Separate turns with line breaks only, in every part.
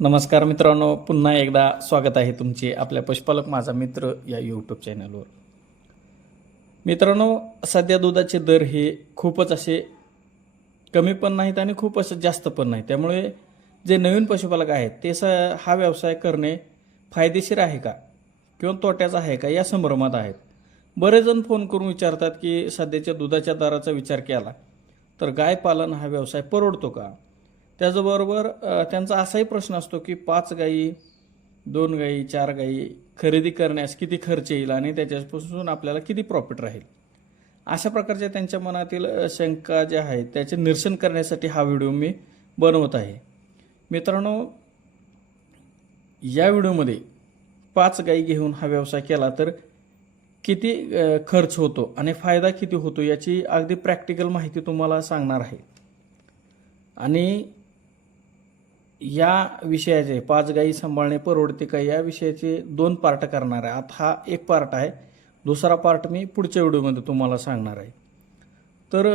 नमस्कार मित्रांनो पुन्हा एकदा स्वागत आहे तुमचे आपल्या पशुपालक माझा मित्र या यूट्यूब चॅनलवर मित्रांनो सध्या दुधाचे दर हे खूपच असे कमी पण नाहीत आणि खूप असं जास्त पण नाही त्यामुळे जे नवीन पशुपालक आहेत ते स हा व्यवसाय करणे फायदेशीर आहे का? किंवा तोट्याचा आहे का? या संभ्रमात आहेत. बरेच जण फोन करून विचारतात की सध्याच्या दुधाच्या दराचा विचार केला तर गाय पालन हा व्यवसाय परवडतो का? त्याचबरोबर त्यांचा असाही प्रश्न असतो की पाच गायी दोन गायी चार गायी खरेदी करण्यास किती खर्च येईल आणि त्याच्यापासून आपल्याला किती प्रॉफिट राहील? अशा प्रकारच्या त्यांच्या मनातील शंका ज्या आहेत त्याचे निरसन करण्यासाठी हा व्हिडिओ मी बनवत आहे. मित्रांनो या व्हिडिओमध्ये पाच गायी घेऊन हा व्यवसाय केला तर किती खर्च होतो आणि फायदा किती होतो याची अगदी प्रॅक्टिकल माहिती तुम्हाला सांगणार आहे. आणि या विषयाचे पाच गायी सांभाळणे परवडते का या विषयाचे दोन पार्ट करणार आहे. आता हा एक पार्ट आहे. दुसरा पार्ट मी पुढच्या व्हिडिओमध्ये तुम्हाला सांगणार आहे. तर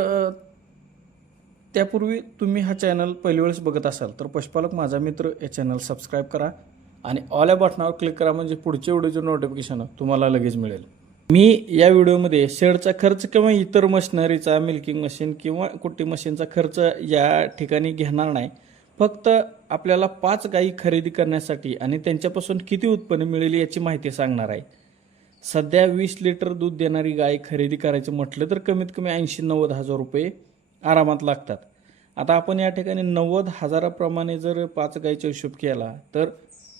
त्यापूर्वी तुम्ही हा चॅनल पहिली वेळेस बघत असाल तर पशुपालक माझा मित्र हे चॅनल सबस्क्राईब करा आणि ऑल या बटनावर क्लिक करा म्हणजे पुढच्या व्हिडिओचे नोटिफिकेशन तुम्हाला लगेच मिळेल. मी या व्हिडिओमध्ये शेडचा खर्च किंवा इतर मशिनरीचा मिल्किंग मशीन किंवा कुट्टी मशीनचा खर्च या ठिकाणी घेणार नाही. फक्त आपल्याला पाच गायी खरेदी करण्यासाठी आणि त्यांच्यापासून किती उत्पन्न मिळेल याची माहिती सांगणार आहे. सध्या वीस लिटर दूध देणारी गाय खरेदी करायचं म्हटलं तर कमीत कमी ऐंशी नव्वद हजार रुपये आरामात लागतात. आता आपण या ठिकाणी नव्वद हजाराप्रमाणे जर पाच गायीचा हिशोब केला तर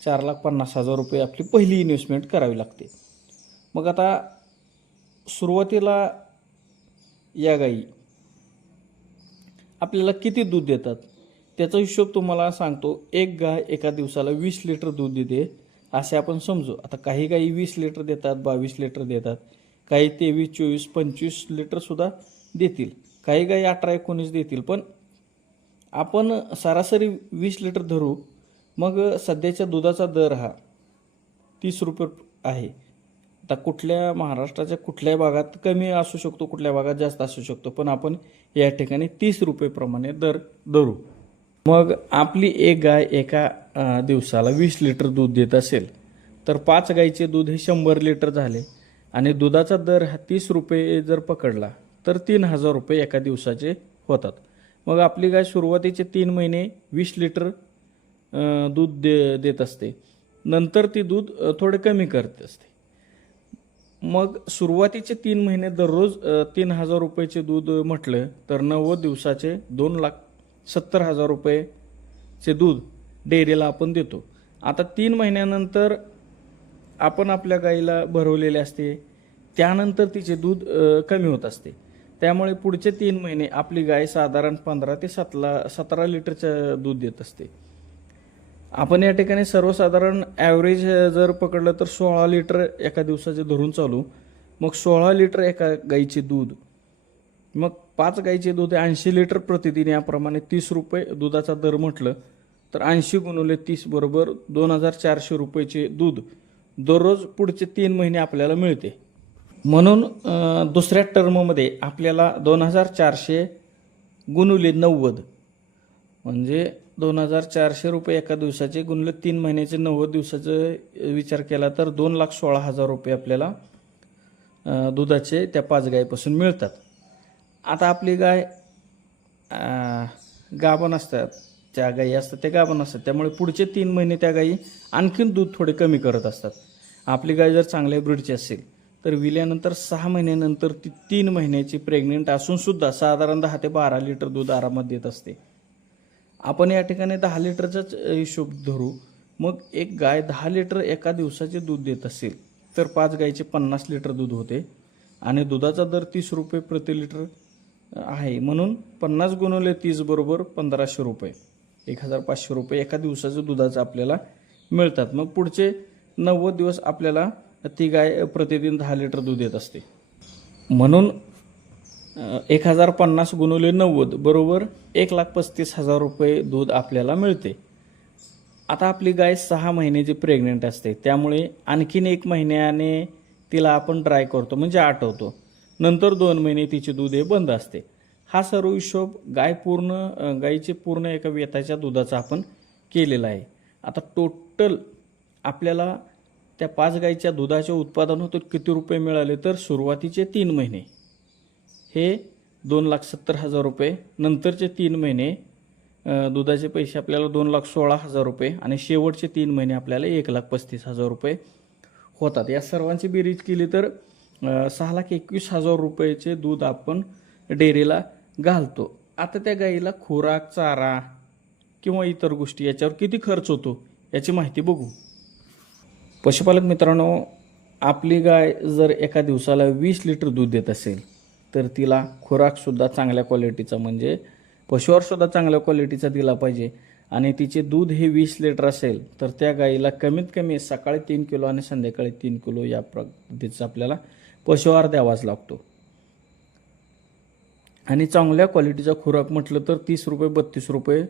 चार लाख पन्नास हजार रुपये आपली पहिली इन्व्हेस्टमेंट करावी लागते. मग आता सुरुवातीला या गायी आपल्याला किती दूध देतात? त्याचा हिशोब तुम्हाला सांगतो एक गाय एका दिवसाला वीस लिटर दूध देते. असे आपण समजू. आता काही गायी वीस लिटर देतात बावीस लिटर देतात. काही तेवीस चोवीस पंचवीस लिटरसुद्धा देतील. काही गायी अठरा एकोणीस देतील. पण आपण सरासरी वीस लिटर धरू. मग सध्याच्या दुधाचा दर हा तीस रुपये आहे. आता कुठल्या महाराष्ट्राच्या कुठल्याही भागात कमी असू शकतो कुठल्या भागात जास्त असू शकतो पण आपण या ठिकाणी तीस रुपयेप्रमाणे दर धरू. मग आपली एक गाय एका दिवसाला वीस लिटर दूध देत असेल तर पाच गायीचे दूध हे शंभर लिटर झाले. आणि दुधाचा दर हा तीस रुपये जर पकडला तर तीन हजार रुपये एका दिवसाचे होतात. मग आपली गाय सुरुवातीचे तीन महिने वीस लिटर दूध दे देत असते. नंतर ती दूध थोडे कमी करत असते. मग सुरुवातीचे तीन महिने दररोज तीन हजार रुपयाचे दूध म्हटलं तर नव्वद दिवसाचे दोन लाख सत्तर हजार रुपयेचे दूध डेअरीला आपण देतो. आता तीन महिन्यानंतर आपण आपल्या गाईला भरवलेले असते त्यानंतर तिचे दूध कमी होत असते. त्यामुळे पुढचे तीन महिने आपली गाय साधारण पंधरा ते सतला सतरा लिटरचं दूध देत असते. आपण या ठिकाणी सर्वसाधारण ॲव्हरेज जर पकडलं तर सोळा लिटर एका दिवसाचे धरून चालू. मग सोळा लिटर एका गाईचे दूध मग पाच गाईचे दूध ऐंशी लिटर प्रतिदिन याप्रमाणे तीस रुपये दुधाचा दर म्हटलं तर ऐंशी गुणवले तीस बरोबर दोन हजार चारशे रुपयेचे दूध दररोज पुढचे तीन महिने आपल्याला मिळते. म्हणून दुसऱ्या टर्ममध्ये आपल्याला दोन हजार चारशे गुणवले नव्वद म्हणजे दोन हजार चारशे रुपये एका दिवसाचे गुणले तीन महिन्याचे नव्वद दिवसाचं विचार केला तर दोन लाख सोळा हजार रुपये आपल्याला दुधाचे त्या पाच गायीपासून मिळतात. आता आपली गाय गाभण असतात. ज्या गायी असतात त्या गाभण असतात. त्यामुळे पुढचे तीन महिने त्या गायी आणखीन दूध थोडे कमी करत असतात. आपली गाय जर चांगल्या ब्रीडची असेल तर विल्यानंतर सहा महिन्यानंतर ती तीन महिन्याची प्रेग्नेंट असूनसुद्धा साधारण दहा ते बारा लिटर दूध आरामात देत असते. आपण या ठिकाणी दहा लिटरचाच हिशोब धरू. मग एक गाय दहा लिटर एका दिवसाचे दूध देत असेल तर पाच गायीचे पन्नास लिटर दूध होते. आणि दुधाचा दर तीस रुपये प्रति लिटर आहे. म्हणून पन्नास गुणवले तीस बरोबर पंधराशे रुपये. एक हजार पाचशे रुपये एका दिवसाचं दुधाचं आपल्याला मिळतात. मग पुढचे नव्वद दिवस आपल्याला ती गाय प्रतिदिन दहा लिटर दूध देत असते. म्हणून एक हजार पन्नास गुणवले नव्वद बरोबर एक लाख पस्तीस हजार रुपये दूध आपल्याला मिळते. आता आपली गाय सहा महिन्याची प्रेग्नेंट असते. त्यामुळे आणखीन एक महिन्याने तिला आपण ड्राय करतो म्हणजे आठवतो नंतर दोन महिने तिचे दूध हे बंद असते. हा सर्व हिशोब गाय पूर्ण गायीचे पूर्ण एका वेताच्या दुधाचा आपण केलेला आहे. आता टोटल आपल्याला त्या पाच गाईच्या दुधाचे उत्पादन होतं किती रुपये मिळाले तर सुरुवातीचे तीन महिने. हे दोन लाख सत्तर हजार रुपये नंतरचे तीन महिने दुधाचे पैसे आपल्याला दोन लाख सोळा हजार रुपये आणि शेवटचे तीन महिने आपल्याला एक लाख पस्तीस हजार रुपये होतात. या सर्वांची बेरीज केली तर सहा लाख एकवीस हजार रुपयाचे दूध आपण डेअरीला घालतो. आता त्या गाईला खुराक चारा किंवा इतर गोष्टी याच्यावर किती खर्च होतो याची माहिती बघू. पशुपालक मित्रांनो आपली गाय जर एका दिवसाला वीस लिटर दूध देत असेल तर तिला खुराकसुद्धा चांगल्या क्वालिटीचा म्हणजे पशुवरसुद्धा चांगल्या क्वालिटीचा दिला पाहिजे. आणि तिचे दूध हे वीस लिटर असेल तर त्या गाईला कमीत कमी सकाळी तीन किलो आणि संध्याकाळी तीन किलो या पद्धतीचा आपल्याला पशुहार द्यावाच लागतो. आणि चांगल्या क्वालिटीचा खुराक म्हटलं तर तीस रुपये बत्तीस रुपये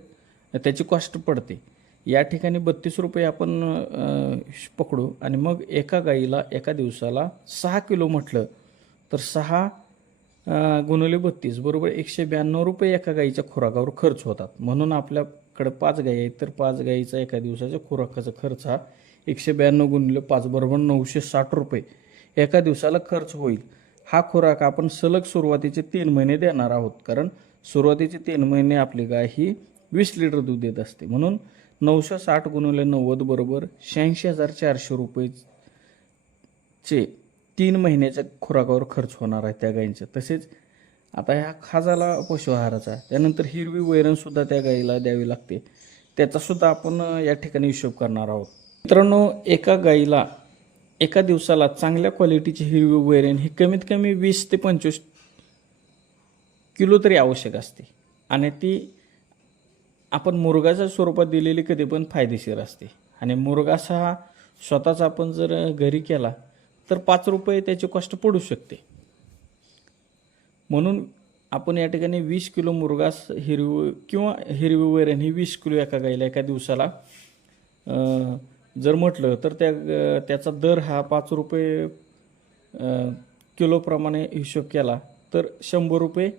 त्याची कॉस्ट पडते. या ठिकाणी बत्तीस रुपये आपण पकडू आणि मग एका गाईला एका दिवसाला सहा किलो म्हटलं तर सहा गुणवले बत्तीस बरोबर एकशे ब्याण्णव रुपये एका गाईच्या खुराकावर खर्च होतात. म्हणून आपल्याकडं पाच गाई आहेत तर पाच गाईचा एका दिवसाच्या खुराकाचा खर्च हा एकशे ब्याण्णव गुणवले पाच बरोबर नऊशे साठ रुपये. एका दिवसाला खर्च होईल. हा खुराक आपण सलग सुरुवातीचे तीन महिने देणार आहोत. कारण सुरुवातीचे तीन महिने आपली गाय ही वीस लिटर दूध देत असते. म्हणून नऊशे साठ गुणिले नव्वद बरोबर शहाऐंशी हजार चारशे रुपयेचे तीन महिन्याच्या खुराकावर खर्च होणार आहे त्या गायींचा. तसेच आता ह्या खाजाला पशुआहाराचा त्यानंतर हिरवी वैरणसुद्धा त्या गायीला द्यावी लागते. त्याचासुद्धा आपण या ठिकाणी हिशोब करणार आहोत. मित्रांनो एका गायीला एका दिवसाला चांगल्या क्वालिटीची हिरवी वैरण ही कमीत कमी वीस ते पंचवीस किलो तरी आवश्यक असते. आणि ती आपण मुरगाच्या स्वरूपात दिलेली कधी पण फायदेशीर असते. आणि मुरगासा हा स्वतःच आपण जर घरी केला तर पाच रुपये त्याची कॉस्ट पडू शकते. म्हणून आपण या ठिकाणी वीस किलो मुरगास हिरवी किंवा हिरवी वैरण ही वीस किलो एका गाईला एका दिवसाला जर म्हटलं तर त्या त्याचा दर हा पाच रुपये किलोप्रमाणे हिशोब केला तर शंभर रुपये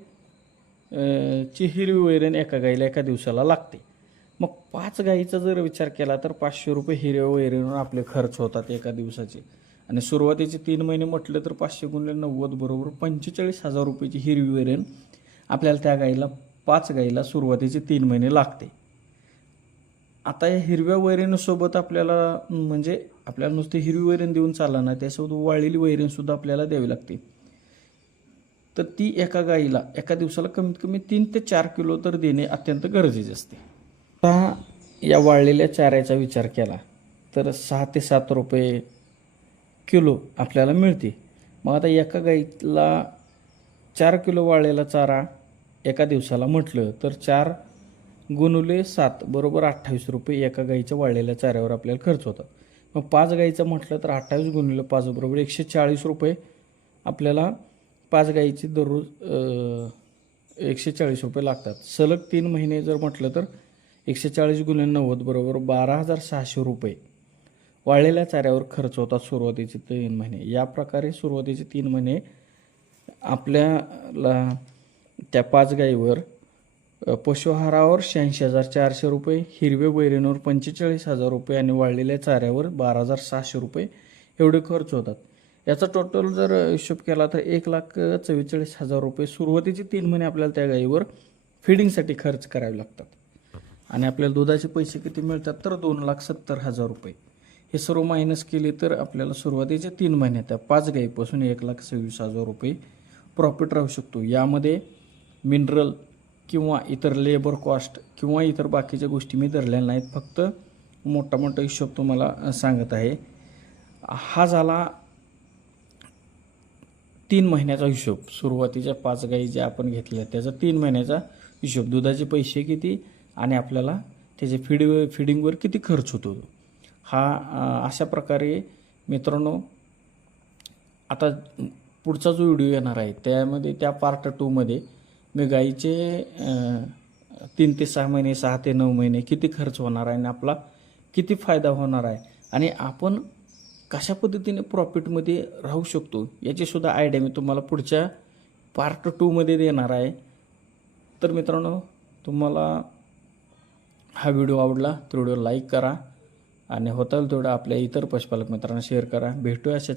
ची हिरवी वैरण एका गाईला एका दिवसाला लागते. मग पाच गाईचा जर विचार केला तर पाचशे रुपये हिरव्या वैरणवर आपले खर्च होतात एका दिवसाचे. आणि सुरुवातीचे तीन महिने म्हटलं तर पाचशे गुणले नव्वद बरोबर पंचेचाळीस हजार रुपयाची हिरवी वैरण आपल्याला त्या गाईला पाच गाईला सुरुवातीचे तीन महिने लागते. आता या हिरव्या वैरणीसोबत आपल्याला म्हणजे आपल्याला नुसती हिरवी वैरण देऊन चालणार नाही त्यासोबत वाळलेली वैरणसुद्धा आपल्याला द्यावी लागते. तर ती एका गाईला एका दिवसाला कमीत कमी तीन ते चार किलो तर देणे अत्यंत गरजेचे असते. आता या वाळलेल्या चाऱ्याचा विचार केला तर सहा ते सात रुपये किलो आपल्याला मिळते. मग आता एका गाईला चार किलो वाळलेला चारा एका दिवसाला म्हटलं तर चार गुणुले सात बरोबर अठ्ठावीस रुपये एका गाईच्या वाळलेल्या चाऱ्यावर आपल्याला खर्च होतात मग पाच गाईचं म्हटलं तर अठ्ठावीस गुणुले पाच बरोबर एकशे चाळीस रुपये आपल्याला पाच गाईची दररोज एकशे चाळीस रुपये लागतात. सलग तीन महिने जर म्हटलं तर एकशे चाळीस गुणे नव्वद बरोबर बारा हजार सहाशे रुपये वाळलेल्या चाऱ्यावर खर्च होतात सुरुवातीचे तीन महिने. या प्रकारे सुरुवातीचे तीन महिने आपल्याला त्या पाच गाईवर पशुहारावर शहाऐंशी हजार चारशे रुपये हिरव्या वैरणीवर पंचेचाळीस हजार रुपये आणि वाळलेल्या चाऱ्यावर बारा हजार सहाशे रुपये एवढे खर्च होतात. याचा टोटल जर हिशोब केला तर एक लाख चव्वेचाळीस हजार रुपये सुरुवातीचे तीन महिने आपल्याला त्या गाईवर फिडिंगसाठी खर्च करावे लागतात. आणि आपल्याला दुधाचे पैसे किती मिळतात तर दोन लाख सत्तर हजार रुपये. हे सर्व मायनस केले तर आपल्याला सुरुवातीचे तीन महिने त्या पाच गाईपासून एक लाख सव्वीस हजार रुपये प्रॉफिट राहू शकतो. यामध्ये मिनरल किंवा इतर लेबर कॉस्ट किंवा इतर बाकीच्या गोष्टी मी धरलेल्या नाहीत. फक्त मोठा मोठा हिशोब तुम्हाला सांगत आहे. हा झाला तीन महिन्याचा हिशोब. सुरुवातीच्या पाच गाई ज्या आपण घेतल्या त्याचा तीन महिन्याचा हिशोब. दुधाचे पैसे किती आणि आपल्याला त्याचे फीड फिडिंगवर किती खर्च होतो? हा अशा प्रकारे मित्रांनो आता पुढचा जो व्हिडिओ येणार आहे त्यामध्ये त्या पार्ट टूमध्ये मी गाईचे तीन ते सहा महिने सहा ते नऊ महिने किती खर्च होणार आहे आणि आपला किती फायदा होणार आहे? आणि आपण कशा पद्धतीने प्रॉफिटमध्ये राहू शकतो? याचीसुद्धा आयडिया मी तुम्हाला पुढच्या पार्ट टूमध्ये देणार आहे. तर मित्रांनो तुम्हाला हा व्हिडिओ आवडला तर व्हिडिओ लाईक करा. आणि होताल तेवढं आपल्या इतर पशुपालक मित्रांना शेअर करा. भेटूया अशा